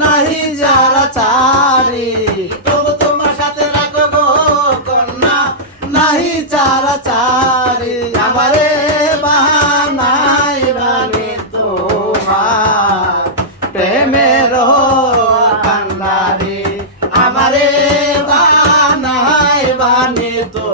নাহি যারা চারি তবু তোমার সাথে রাখো গো কন্যা নাহি যারা চারি আমারে বাহানাই বানি তোমার প্রেমের কান্ডারি আমারে বাহানাই বানি তো